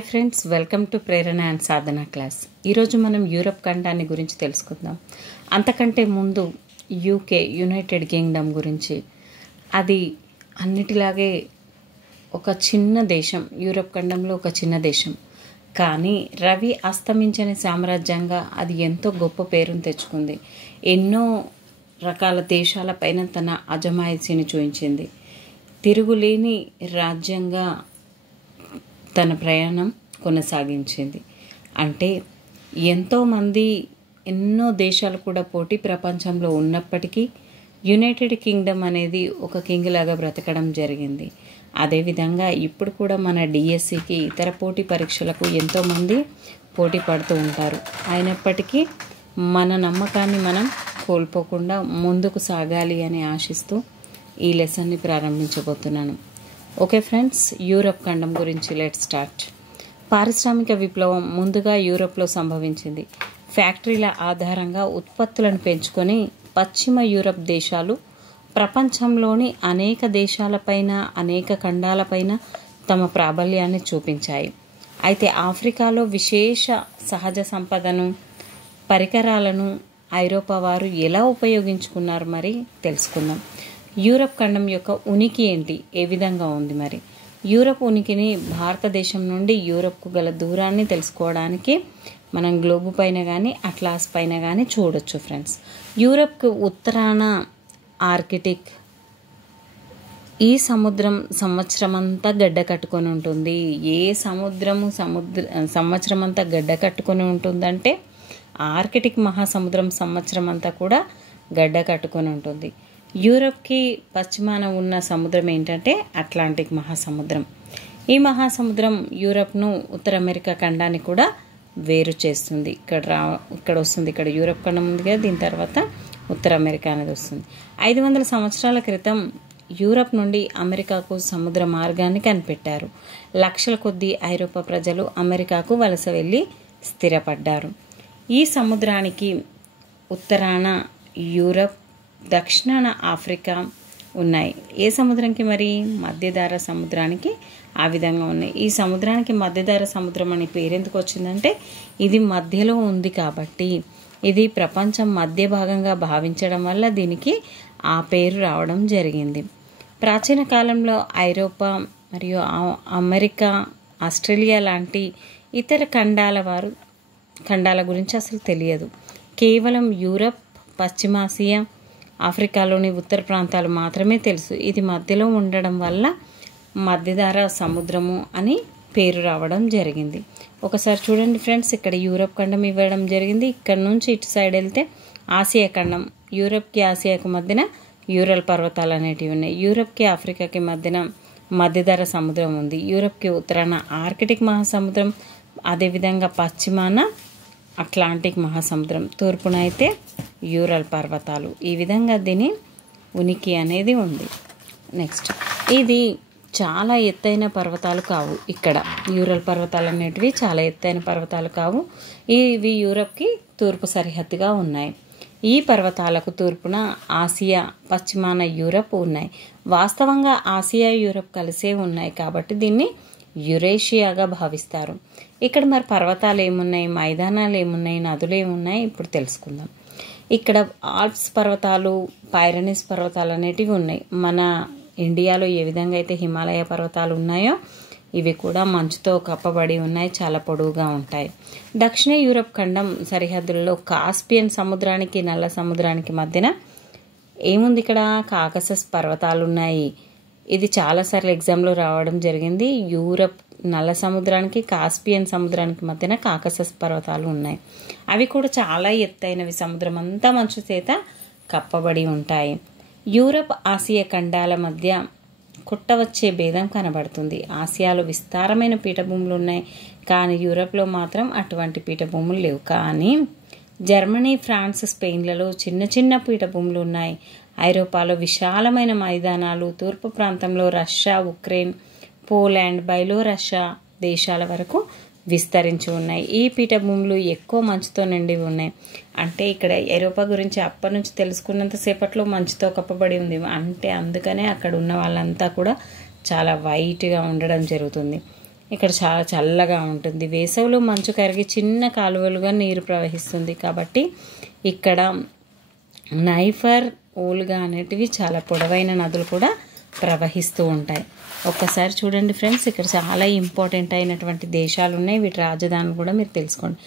Hi friends, welcome to Prerana and Sadhana class. ఈరోజు మనం Europe ఖండాన్ని గురించి తెలుసుకుందాం. అంతకంటే ముందు యునైటెడ్ కింగ్డమ్ గురించి. అది అన్నిటిలాగే ఒక చిన్న దేశం, యూరప్ ఖండంలో ఒక చిన్న దేశం. కానీ రవి అస్తమించని సామ్రాజ్యంగా అది ఎంతో గొప్ప పేరును తెచ్చుకుంది. ఎన్నో రకాల దేశాలపైన తన అజమాయిషీని చూపించింది. తిరుగులేని రాజ్యంగా తన ప్రయాణం కొనసాగించింది. అంటే ఎంతోమంది ఎన్నో దేశాలు కూడా పోటీ ప్రపంచంలో ఉన్నప్పటికీ యునైటెడ్ కింగ్డమ్ అనేది ఒక కింగ్ లాగా బ్రతకడం జరిగింది. అదేవిధంగా ఇప్పుడు కూడా మన డిఎస్సికి ఇతర పోటీ పరీక్షలకు ఎంతోమంది పోటీ పడుతూ ఉంటారు. అయినప్పటికీ మన నమ్మకాన్ని మనం కోల్పోకుండా ముందుకు సాగాలి అని ఆశిస్తూ ఈ లెసన్ని ప్రారంభించబోతున్నాను. ఓకే ఫ్రెండ్స్, యూరప్ ఖండం గురించి లెట్స్ స్టార్ట్. పారిశ్రామిక విప్లవం ముందుగా యూరప్లో సంభవించింది. ఫ్యాక్టరీల ఆధారంగా ఉత్పత్తులను పెంచుకొని పశ్చిమ యూరప్ దేశాలు ప్రపంచంలోని అనేక దేశాలపైన, అనేక ఖండాలపైన తమ ప్రాబల్యాన్ని చూపించాయి. అయితే ఆఫ్రికాలో విశేష సహజ సంపదను, పరికరాలను ఐరోపా వారు ఎలా ఉపయోగించుకున్నారు మరి తెలుసుకుందాం. యూరప్ ఖండం యొక్క ఉనికి ఏంటి, ఏ విధంగా ఉంది మరి? యూరప్ ఉనికిని భారతదేశం నుండి యూరప్కు గల దూరాన్ని తెలుసుకోవడానికి మనం గ్లోబు పైన కానీ అట్లాస్ పైన కానీ చూడొచ్చు ఫ్రెండ్స్. యూరప్కు ఉత్తరాన ఆర్కిటిక్, ఈ సముద్రం సంవత్సరం అంతా గడ్డ కట్టుకొని ఉంటుంది. ఏ సంవత్సరం అంతా గడ్డ కట్టుకొని ఉంటుందంటే ఆర్కిటిక్ మహాసముద్రం సంవత్సరం అంతా కూడా గడ్డ కట్టుకొని ఉంటుంది. యూరప్కి పశ్చిమాన ఉన్న సముద్రం ఏంటంటే అట్లాంటిక్ మహాసముద్రం. ఈ మహాసముద్రం యూరప్ను ఉత్తర అమెరికా ఖండాన్ని కూడా వేరు చేస్తుంది. ఇక్కడ వస్తుంది, ఇక్కడ యూరప్ ఖండం ఉంది కదా, దీని తర్వాత ఉత్తర అమెరికా అనేది వస్తుంది. 500 సంవత్సరాల క్రితం యూరప్ నుండి అమెరికాకు సముద్ర మార్గాన్ని కనిపెట్టారు. లక్షల కొద్దీ ఐరోపా ప్రజలు అమెరికాకు వలస వెళ్ళి స్థిరపడ్డారు. ఈ సముద్రానికి ఉత్తరాన యూరప్, దక్షిణాన ఆఫ్రికా ఉన్నాయి. ఏ సముద్రంకి మరి? మధ్యధరా సముద్రానికి ఆ విధంగా ఉన్నాయి. ఈ సముద్రానికి మధ్యధరా సముద్రం అనే పేరు ఎందుకు వచ్చిందంటే ఇది మధ్యలో ఉంది కాబట్టి, ఇది ప్రపంచం మధ్య భాగంగా భావించడం వల్ల దీనికి ఆ పేరు రావడం జరిగింది. ప్రాచీన కాలంలో ఐరోపా మరియు అమెరికా, ఆస్ట్రేలియా లాంటి ఇతర ఖండాల గురించి అసలు తెలియదు. కేవలం యూరప్, పశ్చిమాసియా, ఆఫ్రికాలోని ఉత్తర ప్రాంతాలు మాత్రమే తెలుసు. ఇది మధ్యలో ఉండడం వల్ల మధ్యధరా సముద్రము అని పేరు రావడం జరిగింది. ఒకసారి చూడండి ఫ్రెండ్స్, ఇక్కడ యూరప్ ఖండం ఇవ్వడం జరిగింది. ఇక్కడ నుంచి ఇటు సైడ్ వెళ్తే ఆసియా ఖండం, యూరప్కి ఆసియాకు మధ్యన యూరల్ పర్వతాలు అనేటివి ఉన్నాయి. యూరప్కి ఆఫ్రికాకి మధ్యన మధ్యధరా సముద్రం ఉంది. యూరప్కి ఉత్తరాన ఆర్కిటిక్ మహాసముద్రం, అదేవిధంగా పశ్చిమాన అట్లాంటిక్ మహాసముద్రం, తూర్పున అయితే యూరల్ పర్వతాలు. ఈ విధంగా దీని ఉనికి అనేది ఉంది. నెక్స్ట్, ఇది చాలా ఎత్తైన పర్వతాలు కావు. ఇక్కడ యూరల్ పర్వతాలు అనేటివి చాలా ఎత్తైన పర్వతాలు కావు. ఇవి యూరప్కి తూర్పు సరిహద్దుగా ఉన్నాయి. ఈ పర్వతాలకు తూర్పున ఆసియా, పశ్చిమాన యూరప్ ఉన్నాయి. వాస్తవంగా ఆసియా, యూరప్ కలిసే ఉన్నాయి కాబట్టి దీన్ని యురేషియాగా భావిస్తారు. ఇక్కడ మరి పర్వతాలు ఏమున్నాయి, మైదానాలు ఏమున్నాయి, నదులు ఏమున్నాయి ఇప్పుడు తెలుసుకుందాం. ఇక్కడ ఆల్ప్స్ పర్వతాలు, పైరనీస్ పర్వతాలు అనేటివి ఉన్నాయి. మన ఇండియాలో ఏ విధంగా అయితే హిమాలయ పర్వతాలు ఉన్నాయో ఇవి కూడా మంచుతో కప్పబడి ఉన్నాయి, చాలా పొడవుగా ఉంటాయి. దక్షిణ యూరప్ ఖండం సరిహద్దులలో కాస్పియన్ సముద్రానికి, నల్ల సముద్రానికి మధ్యన ఏముంది? ఇక్కడ కాకసస్ పర్వతాలు ఉన్నాయి. ఇది చాలాసార్లు ఎగ్జామ్లో రావడం జరిగింది. యూరప్ నల్ల సముద్రానికి, కాస్పియన్ సముద్రానికి మధ్యన కాకసస్ పర్వతాలు ఉన్నాయి. అవి కూడా చాలా ఎత్తైనవి, సముద్రం అంతా మంచు చేత కప్పబడి ఉంటాయి. యూరప్, ఆసియా ఖండాల మధ్య కొట్టవచ్చే భేదం కనబడుతుంది. ఆసియాలో విస్తారమైన పీఠభూములు ఉన్నాయి, కానీ యూరప్లో మాత్రం అటువంటి పీఠభూములు లేవు. కానీ జర్మనీ, ఫ్రాన్స్, స్పెయిన్లలో చిన్న చిన్న పీఠభూములు ఉన్నాయి. ఐరోపాలో విశాలమైన మైదానాలు, తూర్పు ప్రాంతంలో రష్యా, ఉక్రెయిన్, పోలాండ్, బెలారస్ దేశాల వరకు విస్తరించి ఉన్నాయి. ఈ పీఠభూములు ఎక్కువ మంచుతో నిండి ఉన్నాయి. అంటే ఇక్కడ ఐరోపా గురించి అప్పటి నుంచి తెలుసుకున్నంతసేపట్లో మంచుతో కప్పబడి ఉంది. అంటే అందుకనే అక్కడ ఉన్న వాళ్ళంతా కూడా చాలా వైట్గా ఉండడం జరుగుతుంది. ఇక్కడ చాలా చల్లగా ఉంటుంది. వేసవిలో మంచు కరిగి చిన్న కాలువలుగా నీరు ప్రవహిస్తుంది కాబట్టి ఇక్కడ నైఫర్, ఓల్గా అనేటివి చాలా పొడవైన నదులు కూడా ప్రవహిస్తూ ఉంటాయి. ఒక్కసారి చూడండి ఫ్రెండ్స్, ఇక్కడ చాలా ఇంపార్టెంట్ అయినటువంటి దేశాలు ఉన్నాయి. వీటి రాజధానులు కూడా మీరు తెలుసుకోండి.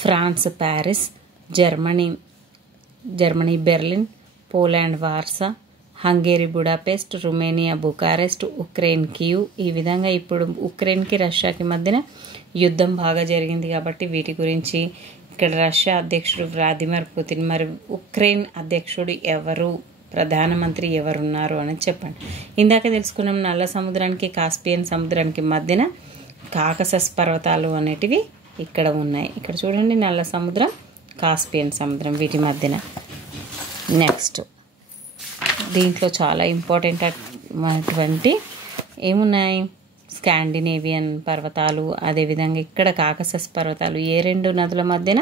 France Paris, Germany Berlin, Poland Warsaw, Hungary Budapest, Romania Bucharest, Ukraine Kyiv. ఈ విధంగా ఇప్పుడు ఉక్రెయిన్కి రష్యాకి మధ్యన యుద్ధం బాగా జరిగింది కాబట్టి వీటి గురించి ఇక్కడ రష్యా అధ్యక్షుడు వ్లాదిమిర్ పుతిన్, మరి ఉక్రెయిన్ అధ్యక్షుడు ఎవరు, ప్రధానమంత్రి ఎవరున్నారు అని చెప్పండి. ఇందాక తెలుసుకున్నాం నల్ల సముద్రానికి కాస్పియన్ సముద్రానికి మధ్యన కాకసస్ పర్వతాలు అనేటివి ఇక్కడ ఉన్నాయి. ఇక్కడ చూడండి నల్ల సముద్రం, కాస్పియన్ సముద్రం వీటి మధ్యన. నెక్స్ట్ దీంట్లో చాలా ఇంపార్టెంట్ అటువంటి ఏమున్నాయి, స్కాండినేవియన్ పర్వతాలు, అదేవిధంగా ఇక్కడ కాకసస్ పర్వతాలు. ఏ రెండు నదుల మధ్యన,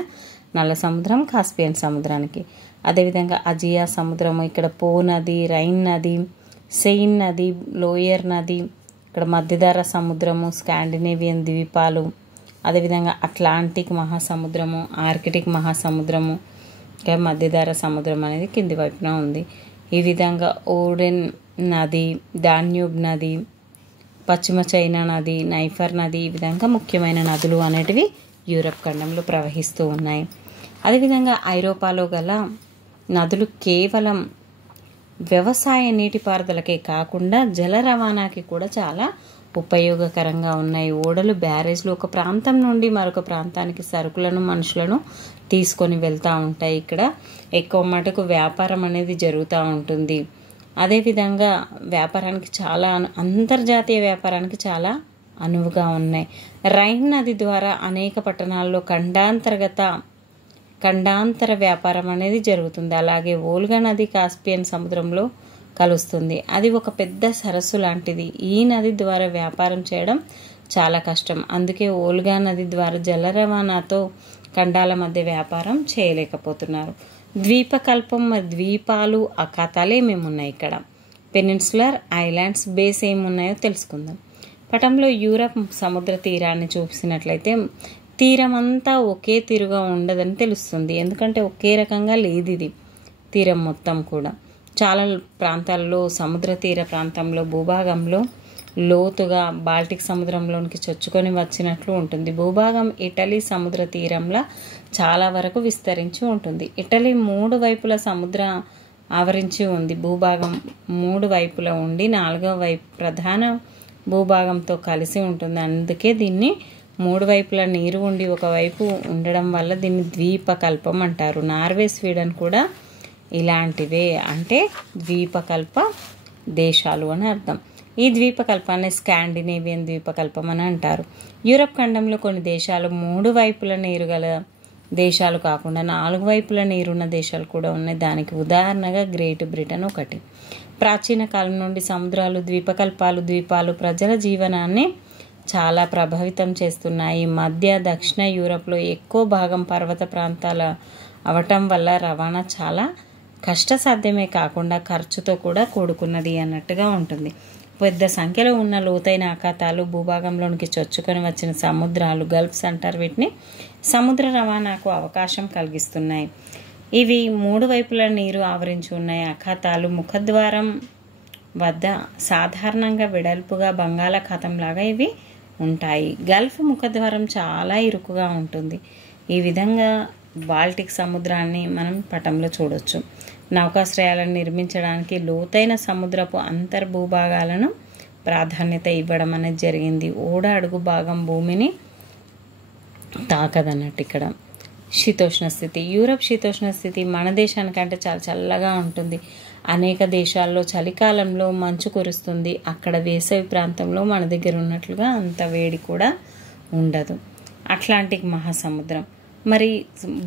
నల్ల సముద్రం కాస్పియన్ సముద్రానికి. అదేవిధంగా అజియా సముద్రము, ఇక్కడ పో నది, రైన్ నది, సెయిన్ నది, లోయర్ నది, ఇక్కడ మధ్యధరా సముద్రము, స్కాండినేవియన్ ద్వీపాలు, అదేవిధంగా అట్లాంటిక్ మహాసముద్రము, ఆర్కిటిక్ మహాసముద్రము, ఇంకా మధ్యధరా సముద్రం అనేది కింది వైపున ఉంది. ఈ విధంగా ఓడెన్ నది, దాన్యూబ్ నది, పశ్చిమ చైనా నది, నైఫర్ నది, ఈ విధంగా ముఖ్యమైన నదులు అనేటివి యూరప్ ఖండంలో ప్రవహిస్తూ ఉన్నాయి. అదేవిధంగా ఐరోపాలో గల నదులు కేవలం వ్యవసాయ నీటిపారుదలకే కాకుండా జల రవాణాకి కూడా చాలా ఉపయోగకరంగా ఉన్నాయి. ఓడలు, బ్యారేజ్లు ఒక ప్రాంతం నుండి మరొక ప్రాంతానికి సరుకులను, మనుషులను తీసుకొని వెళ్తూ ఉంటాయి. ఇక్కడ ఎక్కువ మటుకు వ్యాపారం అనేది జరుగుతూ ఉంటుంది. అదేవిధంగా వ్యాపారానికి చాలా అంతర్జాతీయ వ్యాపారానికి చాలా అనువుగా ఉన్నాయి. రైన్ నది ద్వారా అనేక పట్టణాల్లో ఖండాంతర వ్యాపారం అనేది జరుగుతుంది. అలాగే ఓల్గా నది కాస్పియన్ సముద్రంలో కలుస్తుంది. అది ఒక పెద్ద సరస్సు లాంటిది. ఈ నది ద్వారా వ్యాపారం చేయడం చాలా కష్టం. అందుకే ఓల్గా నది ద్వారా జల రవాణాతో ఖండాల మధ్య వ్యాపారం చేయలేకపోతున్నారు. ద్వీపకల్పం, మరి ద్వీపాలు, అఖాతాలు ఏమేమి ఉన్నాయి ఇక్కడ, పెనిన్సులర్ ఐలాండ్స్, బేస్ ఏమున్నాయో తెలుసుకుందాం. పటంలో యూరప్ సముద్ర తీరాన్ని చూసినట్లయితే తీరం అంతా ఒకే తీరుగా ఉండదని తెలుస్తుంది. ఎందుకంటే ఒకే రకంగా లేదు ఇది తీరం మొత్తం కూడా. చాలా ప్రాంతాల్లో సముద్ర తీర ప్రాంతంలో భూభాగంలో లోతుగా బాల్టిక్ సముద్రంలోనికి చొచ్చుకొని వచ్చినట్లు ఉంటుంది. భూభాగం ఇటలీ సముద్ర తీరంలో చాలా వరకు విస్తరించి ఉంటుంది. ఇటలీ 3 వైపుల సముద్ర ఆవరించి ఉంది. భూభాగం 3 వైపులా ఉండి 4వ వైపు ప్రధాన భూభాగంతో కలిసి ఉంటుంది. అందుకే దీన్ని 3 వైపులా నీరు ఉండి ఒకవైపు ఉండడం వల్ల దీన్ని ద్వీపకల్పం అంటారు. నార్వే, స్వీడన్ కూడా ఇలాంటివే, అంటే ద్వీపకల్ప దేశాలు అని అర్థం. ఈ ద్వీపకల్పాన్ని స్కాండినేవియన్ ద్వీపకల్పం అని అంటారు. యూరప్ ఖండంలో కొన్ని దేశాలు 3 వైపుల నీరు గల దేశాలు కాకుండా 4 వైపుల నీరున్న దేశాలు కూడా ఉన్నాయి. దానికి ఉదాహరణగా గ్రేట్ బ్రిటన్ ఒకటి. ప్రాచీన కాలం నుండి సముద్రాలు, ద్వీపాలు ప్రజల జీవనాన్ని చాలా ప్రభావితం చేస్తున్నాయి. మధ్య దక్షిణ యూరప్లో ఎక్కువ భాగం పర్వత ప్రాంతాల అవటం వల్ల రవాణా చాలా కష్టసాధ్యమే కాకుండా ఖర్చుతో కూడా కూడుకున్నది అన్నట్టుగా ఉంటుంది. పెద్ద సంఖ్యలో ఉన్న లోతైన అఖాతాలు, భూభాగంలోనికి చొచ్చుకొని వచ్చిన సముద్రాలు, గల్ఫ్స్ అంటారు వీటిని, సముద్ర రవాణాకు అవకాశం కలిగిస్తున్నాయి. ఇవి 3 వైపుల నీరు ఆవరించి ఉన్నాయి. అఖాతాలు ముఖద్వారం వద్ద సాధారణంగా వెడల్పుగా బంగాళాఖాతంలాగా ఇవి ఉంటాయి. గల్ఫ్ ముఖద్వారం చాలా ఇరుకుగా ఉంటుంది. ఈ విధంగా బాల్టిక్ సముద్రాన్ని మనం పటంలో చూడొచ్చు. నౌకాశ్రయాలను నిర్మించడానికి లోతైన సముద్రపు అంతర్భూభాగాలను ప్రాధాన్యత ఇవ్వడం అనేది జరిగింది. ఓడ అడుగు భాగం భూమిని తాకదన్నట్టు. ఇక్కడ శీతోష్ణ స్థితి, యూరప్ శీతోష్ణ స్థితి మన దేశానికంటే చాలా చల్లగా ఉంటుంది. అనేక దేశాల్లో చలికాలంలో మంచు కురుస్తుంది. అక్కడ వేసవి ప్రాంతంలో మన దగ్గర ఉన్నట్లుగా అంత వేడి కూడా ఉండదు. అట్లాంటిక్ మహాసముద్రం, మరి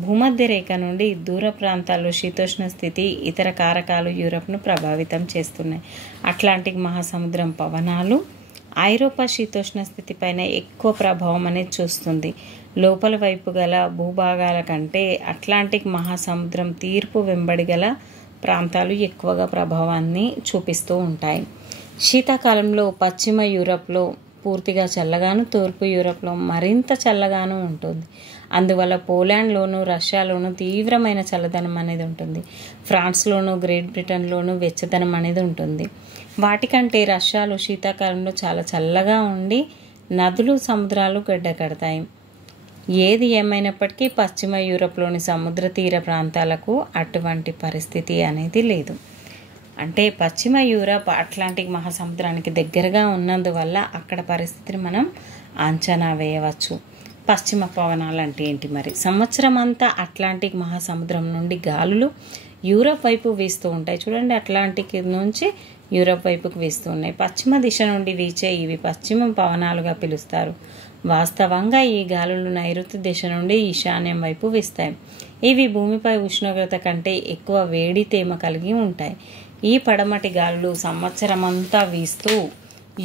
భూమధ్య రేఖ నుండి దూర ప్రాంతాల్లో శీతోష్ణ స్థితి ఇతర కారకాలు యూరప్ను ప్రభావితం చేస్తున్నాయి. అట్లాంటిక్ మహాసముద్రం పవనాలు ఐరోపా శీతోష్ణ స్థితిపైన ఎక్కువ ప్రభావం అనేది చూస్తుంది. లోపల వైపు గల భూభాగాల కంటే అట్లాంటిక్ మహాసముద్రం తీర్పు వెంబడి గల ప్రాంతాలు ఎక్కువగా ప్రభావాన్ని చూపిస్తూ ఉంటాయి. శీతాకాలంలో పశ్చిమ యూరప్లో పూర్తిగా చల్లగాను, తూర్పు యూరప్లో మరింత చల్లగాను ఉంటుంది. అందువల్ల పోలాండ్లోను, రష్యాలోను తీవ్రమైన చల్లదనం అనేది ఉంటుంది. ఫ్రాన్స్లోను, గ్రేట్ బ్రిటన్లోను వెచ్చదనం అనేది ఉంటుంది. వాటికంటే రష్యాలో శీతాకాలంలో చాలా చల్లగా ఉండి నదులు, సముద్రాలు గడ్డ కడతాయి. ఏది ఏమైనప్పటికీ పశ్చిమ యూరప్లోని సముద్ర తీర ప్రాంతాలకు అటువంటి పరిస్థితి అనేది లేదు. అంటే పశ్చిమ యూరప్ అట్లాంటిక్ మహాసముద్రానికి దగ్గరగా ఉన్నందువల్ల అక్కడ పరిస్థితిని మనం అంచనా వేయవచ్చు. పశ్చిమ పవనాలు అంటే ఏంటి మరి? సంవత్సరం అంతా అట్లాంటిక్ మహాసముద్రం నుండి గాలులు యూరప్ వైపు వీస్తూ ఉంటాయి. చూడండి, అట్లాంటిక్ నుంచి యూరప్ వైపుకు వీస్తూ ఉన్నాయి. పశ్చిమ దిశ నుండి వీచే ఇవి పశ్చిమ పవనాలుగా పిలుస్తారు. వాస్తవంగా ఈ గాలులు నైరుతి దిశ నుండి ఈశాన్యం వైపు వీస్తాయి. ఇవి భూమిపై ఉష్ణోగ్రత కంటే ఎక్కువ వేడి తేమ కలిగి ఉంటాయి. ఈ పడమటి గాలులు సంవత్సరమంతా వీస్తూ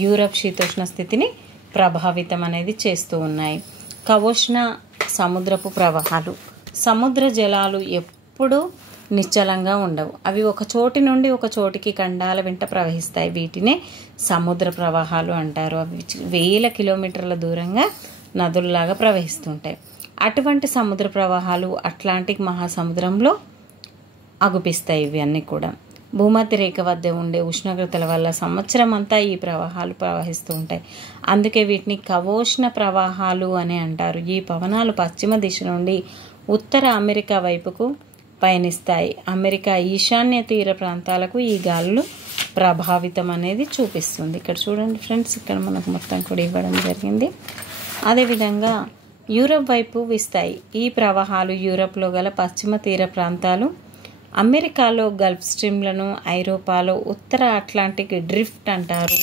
యూరప్ శీతోష్ణ స్థితిని ప్రభావితం అనేది చేస్తూ ఉన్నాయి. కవోష్ణ సముద్రపు ప్రవాహాలు. సముద్ర జలాలు ఎప్పుడూ నిశ్చలంగా ఉండవు. అవి ఒక చోటి నుండి ఒక చోటికి ఖండాల వెంట ప్రవహిస్తాయి. వీటినే సముద్ర ప్రవాహాలు అంటారు. అవి వేల కిలోమీటర్ల దూరంగా నదుల్లాగా ప్రవహిస్తుంటాయి. అటువంటి సముద్ర ప్రవాహాలు అట్లాంటిక్ మహాసముద్రంలో అగుపిస్తాయి. ఇవి అన్నీ కూడా భూమధ్య రేఖ వద్ద ఉండే ఉష్ణోగ్రతల వల్ల సంవత్సరం అంతా ఈ ప్రవాహాలు ప్రవహిస్తూ ఉంటాయి. అందుకే వీటిని కవోష్ణ ప్రవాహాలు అని అంటారు. ఈ పవనాలు పశ్చిమ దిశ నుండి ఉత్తర అమెరికా వైపుకు పయనిస్తాయి. అమెరికా ఈశాన్య తీర ప్రాంతాలకు ఈ గాలులు ప్రభావితం అనేది చూపిస్తుంది. ఇక్కడ చూడండి ఫ్రెండ్స్, ఇక్కడ మనకు మొత్తం కూడా ఇవ్వడం జరిగింది. అదేవిధంగా యూరప్ వైపు వీస్తాయి. ఈ ప్రవాహాలు యూరప్లో గల పశ్చిమ తీర ప్రాంతాలు, అమెరికాలో గల్ఫ్ స్ట్రీమ్లను, ఐరోపాలో ఉత్తర అట్లాంటిక్ డ్రిఫ్ట్ అంటారు.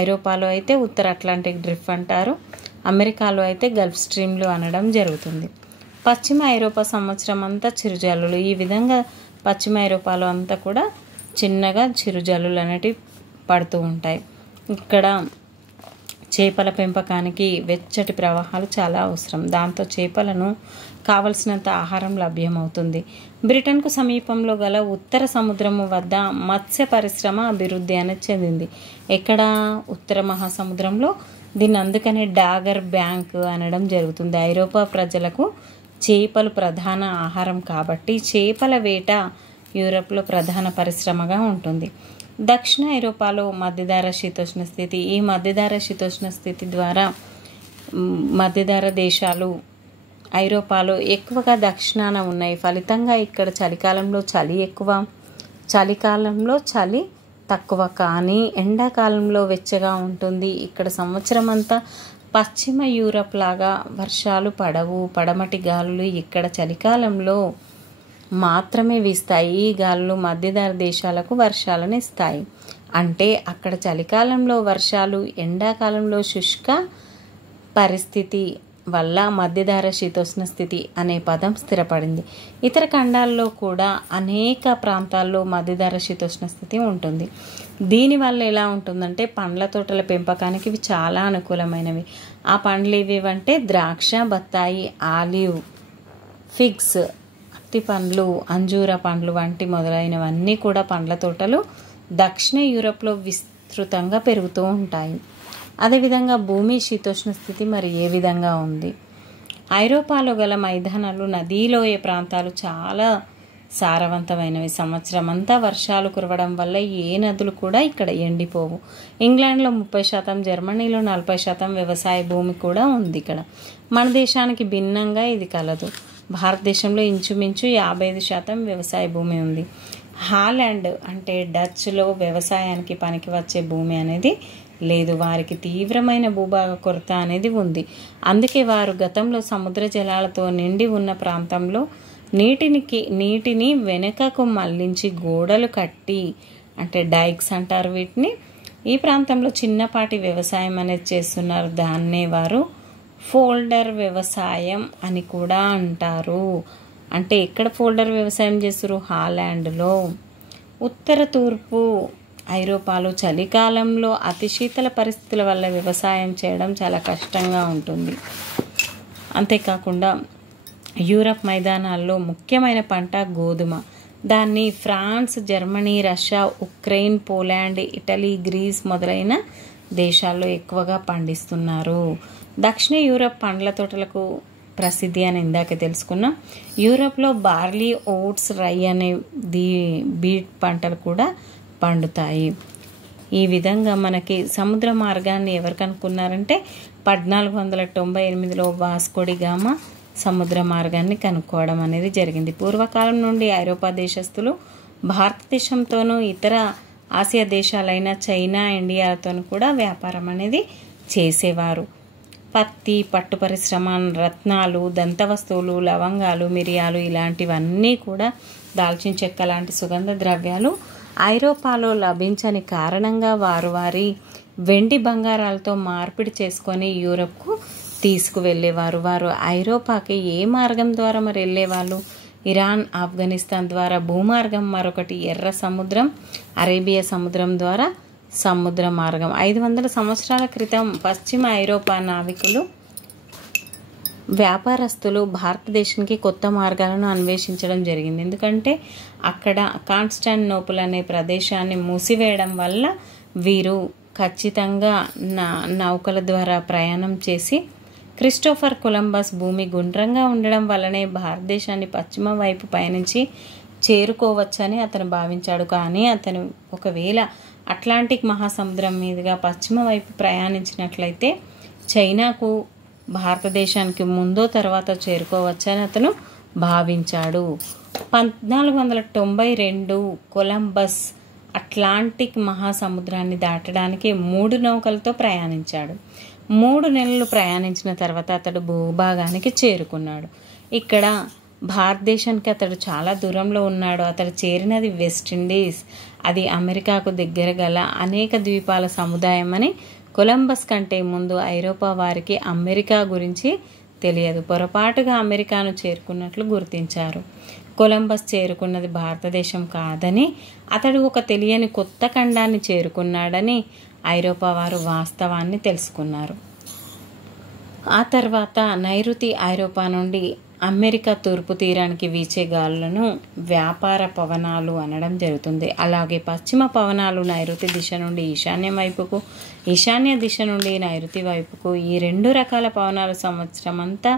ఐరోపాలో అయితే ఉత్తర అట్లాంటిక్ డ్రిఫ్ట్ అంటారు. అమెరికాలో అయితే గల్ఫ్ స్ట్రీమ్లు అనడం జరుగుతుంది. పశ్చిమ ఐరోపా సంవత్సరం అంతా చిరుజల్లులు. ఈ విధంగా పశ్చిమ ఐరోపాలో అంతా కూడా చిన్నగా చిరుజల్లులు అనేటివి పడుతూ ఉంటాయి. ఇక్కడ చేపల పెంపకానికి వెచ్చటి ప్రవాహాలు చాలా అవసరం. దాంతో చేపలను కావలసినంత ఆహారం లభ్యమవుతుంది. బ్రిటన్కు సమీపంలో గల ఉత్తర సముద్రము వద్ద మత్స్య పరిశ్రమ అభివృద్ధి అనేది చెందింది. ఎక్కడ? ఉత్తర మహాసముద్రంలో. దీన్ని అందుకనే డాగర్ బ్యాంక్ అనడం జరుగుతుంది. ఐరోపా ప్రజలకు చేపలు ప్రధాన ఆహారం కాబట్టి చేపల వేట యూరప్లో ప్రధాన పరిశ్రమగా ఉంటుంది. దక్షిణ ఐరోపాలో మధ్యధరా శీతోష్ణ స్థితి. ఈ మధ్యధరా శీతోష్ణ స్థితి ద్వారా మధ్యధరా దేశాలు ఐరోపాలో ఎక్కువగా దక్షిణాన ఉన్నాయి. ఫలితంగా ఇక్కడ చలికాలంలో చలి ఎక్కువ, చలికాలంలో చలి తక్కువ, కానీ ఎండాకాలంలో వెచ్చగా ఉంటుంది. ఇక్కడ సంవత్సరం అంతా పశ్చిమ యూరప్ లాగా వర్షాలు పడవు. పడమటి గాలులు ఇక్కడ చలికాలంలో మాత్రమే వీస్తాయి. ఈ గాలులు మధ్యధరా దేశాలకు వర్షాలను ఇస్తాయి. అంటే అక్కడ చలికాలంలో వర్షాలు, ఎండాకాలంలో శుష్క పరిస్థితి వల్ల మధ్యధరా శీతోష్ణ స్థితి అనే పదం స్థిరపడింది. ఇతర ఖండాల్లో కూడా అనేక ప్రాంతాల్లో మధ్యధరా శీతోష్ణ స్థితి ఉంటుంది. దీనివల్ల ఎలా ఉంటుందంటే పండ్ల తోటల పెంపకానికి ఇవి చాలా అనుకూలమైనవి. ఆ పండ్లు ఏవేవంటే ద్రాక్ష, బత్తాయి, ఆలివ్, ఫిగ్స్, అత్తి పండ్లు, అంజూర పండ్లు వంటి మొదలైనవన్నీ కూడా పండ్ల తోటలు దక్షిణ యూరప్లో విస్తృతంగా పెరుగుతూ ఉంటాయి. అదేవిధంగా భూమి శీతోష్ణ స్థితి మరి ఏ విధంగా ఉంది? ఐరోపాలో గల మైదానాలు, నదీలోయ ప్రాంతాలు చాలా సారవంతమైనవి. సంవత్సరం అంతా వర్షాలు కురవడం వల్ల ఏ నదులు కూడా ఇక్కడ ఎండిపోవు. ఇంగ్లాండ్లో 30%, జర్మనీలో 40% వ్యవసాయ భూమి కూడా ఉంది. ఇక్కడ మన దేశానికి భిన్నంగా ఇది కలదు. భారతదేశంలో ఇంచుమించు 55% వ్యవసాయ భూమి ఉంది. హాలాండ్ అంటే డచ్లో వ్యవసాయానికి పనికి వచ్చే భూమి అనేది లేదు. వారికి తీవ్రమైన భూభాగ కొరత అనేది ఉంది. అందుకే వారు గతంలో సముద్ర జలాలతో నిండి ఉన్న ప్రాంతంలో నీటిని వెనుకకు మళ్లించి గోడలు కట్టి, అంటే డైక్స్ అంటారు వీటిని, ఈ ప్రాంతంలో చిన్నపాటి వ్యవసాయం అనేది చేస్తున్నారు. దాన్నే వారు ఫోల్డర్ వ్యవసాయం అని కూడా అంటారు. అంటే ఎక్కడ ఫోల్డర్ వ్యవసాయం చేస్తారు? హాలాండ్లో. ఉత్తర తూర్పు ఐరోపాలో చలికాలంలో అతి శీతల పరిస్థితుల వల్ల వ్యవసాయం చేయడం చాలా కష్టంగా ఉంటుంది. అంతేకాకుండా యూరప్ మైదానాల్లో ముఖ్యమైన పంట గోధుమ. దాన్ని France, Germany, Russia, Ukraine, Poland, Italy, Greece మొదలైన దేశాల్లో ఎక్కువగా పండిస్తున్నారు. దక్షిణ యూరప్ పండ్ల తోటలకు ప్రసిద్ధి అని ఇందాక తెలుసుకున్నాం. యూరప్లో బార్లీ, ఓట్స్, రై అనే బీట్ పంటలు కూడా పండుతాయి. ఈ విధంగా మనకి సముద్ర మార్గాన్ని ఎవరు కనుక్కున్నారంటే 1498లో వాస్కోడి గామా సముద్ర మార్గాన్ని కనుక్కోవడం అనేది జరిగింది. పూర్వకాలం నుండి ఐరోపా దేశస్తులు భారతదేశంతోనూ ఇతర ఆసియా దేశాలైన చైనా, ఇండియాలతోనూ కూడా వ్యాపారం అనేది చేసేవారు. పత్తి, పట్టు పరిశ్రమ, రత్నాలు, దంత వస్తువులు, లవంగాలు, మిరియాలు ఇలాంటివన్నీ కూడా, దాల్చిన చెక్క లాంటి సుగంధ ద్రవ్యాలు ఐరోపాలో లభించని కారణంగా వారు వారి వెండి బంగారాలతో మార్పిడి చేసుకొని యూరప్కు తీసుకువెళ్ళేవారు. వారు ఐరోపాకి ఏ మార్గం ద్వారా మరి వెళ్ళేవాళ్ళు? ఇరాన్, ఆఫ్ఘనిస్తాన్ ద్వారా భూమార్గం, మరొకటి ఎర్ర సముద్రం, అరేబియా సముద్రం ద్వారా సముద్ర మార్గం. 500 సంవత్సరాల క్రితం పశ్చిమ ఐరోపా నావికులు, వ్యాపారస్తులు భారతదేశానికి కొత్త మార్గాలను అన్వేషించడం జరిగింది. ఎందుకంటే అక్కడ కాన్స్టాంటినోపుల్ అనే ప్రదేశాన్ని మూసివేయడం వల్ల వీరు ఖచ్చితంగా నౌకల ద్వారా ప్రయాణం చేసి, క్రిస్టోఫర్ కొలంబస్ భూమి గుండ్రంగా ఉండడం వల్లనే భారతదేశాన్ని పశ్చిమ వైపు పయనించి చేరుకోవచ్చని అతను భావించాడు. కానీ అతను ఒకవేళ అట్లాంటిక్ మహాసముద్రం మీదుగా పశ్చిమ వైపు ప్రయాణించినట్లయితే చైనాకు, భారతదేశానికి ముందో తర్వాత చేరుకోవచ్చని అతను భావించాడు. 1492 కొలంబస్ అట్లాంటిక్ మహాసముద్రాన్ని దాటడానికి 3 నౌకలతో ప్రయాణించాడు. 3 నెలలు ప్రయాణించిన తర్వాత అతడు భూభాగానికి చేరుకున్నాడు. ఇక్కడ భారతదేశానికి అతడు చాలా దూరంలో ఉన్నాడు. అతడు చేరినది వెస్టిండీస్, అది అమెరికాకు దగ్గర గల అనేక ద్వీపాల సముదాయం అని కొలంబస్ కంటే ముందు ఐరోపా వారికి అమెరికా గురించి తెలియదు. పొరపాటుగా అమెరికాను చేరుకున్నట్లు గుర్తించారు. కొలంబస్ చేరుకున్నది భారతదేశం కాదని, అతడు ఒక తెలియని కొత్త ఖండాన్ని చేరుకున్నాడని ఐరోపా వారు వాస్తవాన్ని తెలుసుకున్నారు. ఆ తర్వాత నైరుతి ఐరోపా నుండి అమెరికా తూర్పు తీరానికి వీచే గాలులను వ్యాపార పవనాలు అనడం జరుగుతుంది. అలాగే పశ్చిమ పవనాలు నైరుతి దిశ నుండి ఈశాన్యం వైపుకు, ఈశాన్య దిశ నుండి నైరుతి వైపుకు, ఈ 2 రకాల పవనాలు సంవత్సరం అంతా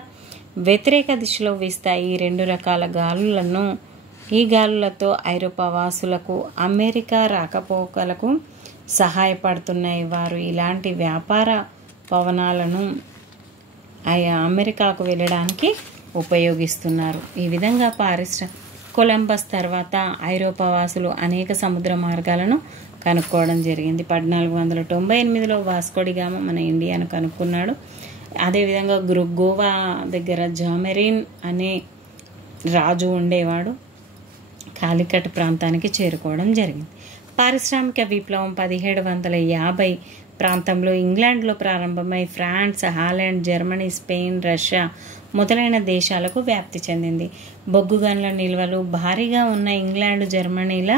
వ్యతిరేక దిశలో వీస్తాయి. ఈ 2 రకాల ఈ గాలులతో ఐరోపా వాసులకు అమెరికా రాకపోకలకు సహాయపడుతున్నాయి. వారు ఇలాంటి వ్యాపార పవనాలను అమెరికాకు వెళ్ళడానికి ఉపయోగిస్తున్నారు. ఈ విధంగా కొలంబస్ తర్వాత ఐరోపా వాసులు అనేక సముద్ర మార్గాలను కనుక్కోవడం జరిగింది. 1498లో వాస్కోడి గామా మన ఇండియాను కనుక్కున్నాడు. అదేవిధంగా గోవా దగ్గర జామెరిన్ అనే రాజు ఉండేవాడు. కాలికట్ ప్రాంతానికి చేరుకోవడం జరిగింది. పారిశ్రామిక విప్లవం 1750 ప్రాంతంలో ఇంగ్లాండ్లో ప్రారంభమై France, Holland, Germany, Spain, Russia మొదలైన దేశాలకు వ్యాప్తి చెందింది. బొగ్గు గనుల నిల్వలు భారీగా ఉన్న ఇంగ్లాండ్, జర్మనీల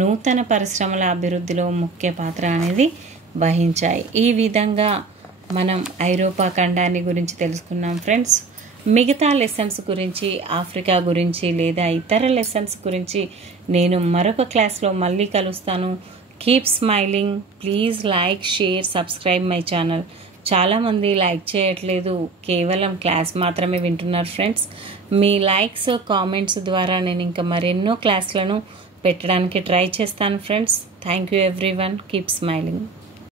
నూతన పరిశ్రమల అభివృద్ధిలో ముఖ్య పాత్ర అనేది వహించాయి. ఈ విధంగా మనం ఐరోపా ఖండాన్ని గురించి తెలుసుకున్నాం ఫ్రెండ్స్. మిగతా లెసన్స్ గురించి, ఆఫ్రికా గురించి లేదా ఇతర లెసన్స్ గురించి నేను మరొక క్లాస్లో మళ్ళీ కలుస్తాను. Keep smiling. Please like, share, subscribe my channel. చాలామంది లైక్ చేయట్లేదు, కేవలం క్లాస్ మాత్రమే వింటున్నారు ఫ్రెండ్స్. మీ లైక్స్, కామెంట్స్ ద్వారా నేను ఇంకా మరెన్నో క్లాస్లను పెట్టడానికి ట్రై చేస్తాను friends. Thank you everyone. Keep smiling.